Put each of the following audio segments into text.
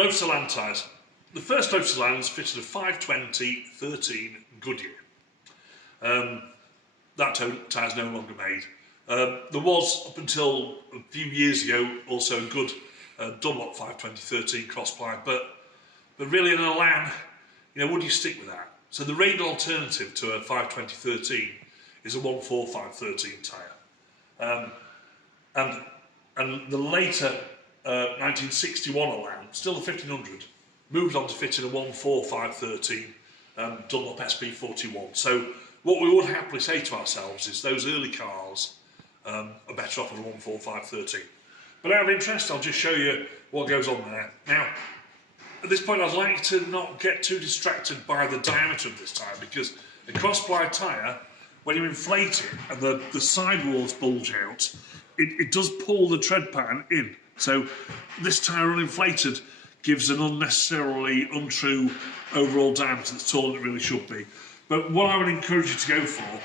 Lotus Elan tyres. The first Lotus Elans fitted a 520/13 Goodyear. That tyre's no longer made. There was, up until a few years ago, also a good Dunlop 520/13 cross-ply, but really in an Elan, would you stick with that? So the radial alternative to a 520/13 is a 145/13 tyre. And the later 1961 Elan, still the 1500, moved on to fit in a 145/13 Dunlop SP41. So what we would happily say to ourselves is those early cars are better off at a 145/13. But out of interest, I'll just show you what goes on there. Now, at this point, I'd like you to not get too distracted by the diameter of this tyre, because a cross-ply tyre, when you inflate it and the sidewalls bulge out, it does pull the tread pattern in. So this tyre uninflated gives an unnecessarily untrue overall diameter that's taller than it really should be. But what I would encourage you to go for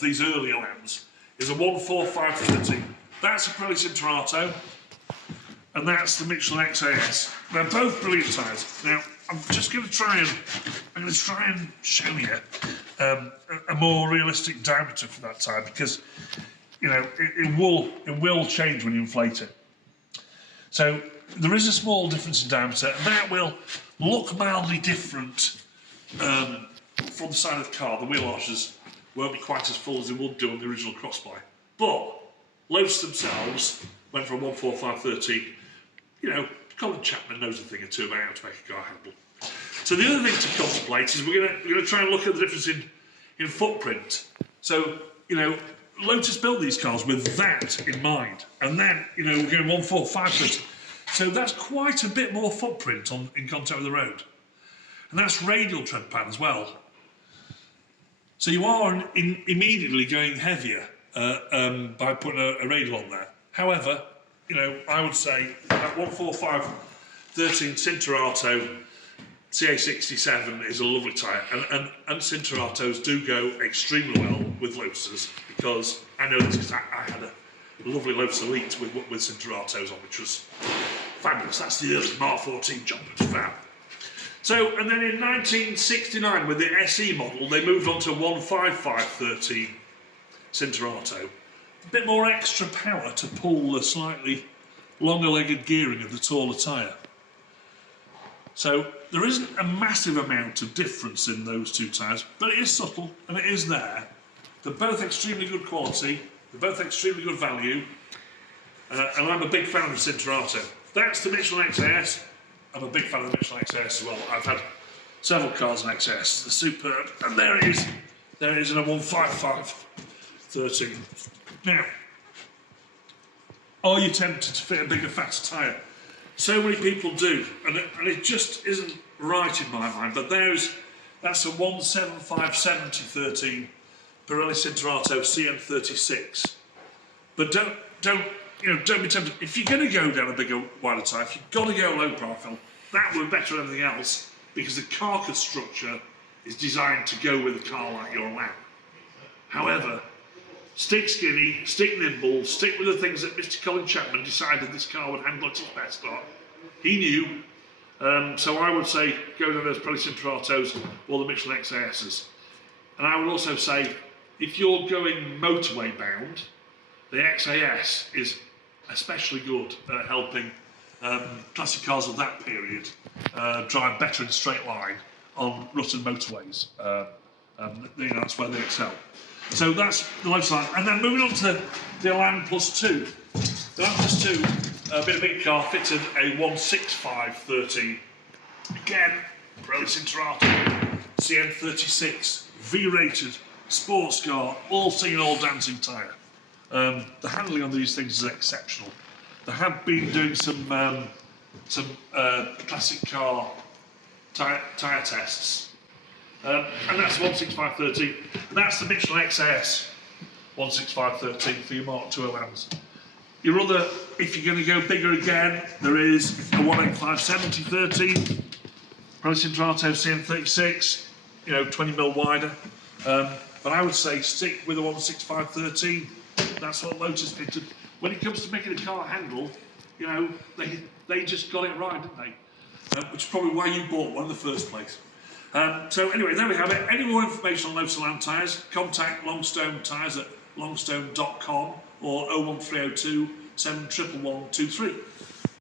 these early Elans is a 145/13. That's a Pirelli Cinturato, and that's the Michelin XAS. They're both brilliant tyres. Now, I'm just going to try and show you a more realistic diameter for that tyre, because it will change when you inflate it. So there is a small difference in diameter, and that will look mildly different from the side of the car. The wheel arches won't be quite as full as they would do on the original cross-ply. But Lotus themselves went for a 145/13. Colin Chapman knows a thing or two about how to make a car handle. So the other thing to contemplate is we're going to try and look at the difference in footprint. So, Lotus built these cars with that in mind, and then, we're going 145/13. So that's quite a bit more footprint in contact with the road. And that's radial tread pattern as well. So you are immediately going heavier by putting a radial on there. However, I would say that 145/13 Cinturato CA67 is a lovely tyre, and Cinturatos do go extremely well with Lotuses, because I know this because I had a lovely Lotus Elite with Cinturatos on, which was fabulous. That's the early Mark 14 jump, it's fab. So, and then in 1969, with the SE model, they moved on to 155/13 Cinturato. A bit more extra power to pull the slightly longer-legged gearing of the taller tyre. So there isn't a massive amount of difference in those two tyres, but it is subtle and it is there. They're both extremely good quality, they're both extremely good value, and I'm a big fan of the Cinturato. That's the Michelin XAS. I'm a big fan of the Michelin XAS as well. I've had several cars in XAS, they're superb, and there it is. There it is in a 155/13. Now, are you tempted to fit a bigger, faster tyre? So many people do, and it just isn't right in my mind. But that's a 175/70/13 Pirelli Cinturato CM36. But don't be tempted. If you're going to go down a bigger, wider tyre, if you've got to go low profile, that would be better than anything else, because the carcass structure is designed to go with a car like your Elan. However, stick skinny, stick nimble, stick with the things that Mr. Colin Chapman decided this car would handle at its best on. He knew, so I would say go to those Pirelli Cinturatos or the Michelin XASs. And I would also say, if you're going motorway bound, the XAS is especially good at helping classic cars of that period drive better in a straight line on rutted motorways. That's where they excel. So that's the Lotus Elan. And then moving on to the Elan Plus 2. The Elan Plus 2, a bit of a big car, fitted a 165/13. Again, Pirelli Cinturato, CM36, V-rated, sports car, all singing, all dancing tyre. The handling on these things is exceptional. They have been doing some classic car tyre tests. And that's 165/13. And that's the Michelin XAS 165/13 for your Mark II Elans. Your other, if you're going to go bigger again, there is a 185/70/13 Pirelli Cinturato CM36, 20mm wider. But I would say stick with a 165/13. That's what Lotus fitted. When it comes to making a car handle, they just got it right, didn't they? which is probably why you bought one in the first place. So anyway, there we have it. Any more information on Lotus Elan tyres, contact Longstone Tyres at longstone.com or 01302 711 123.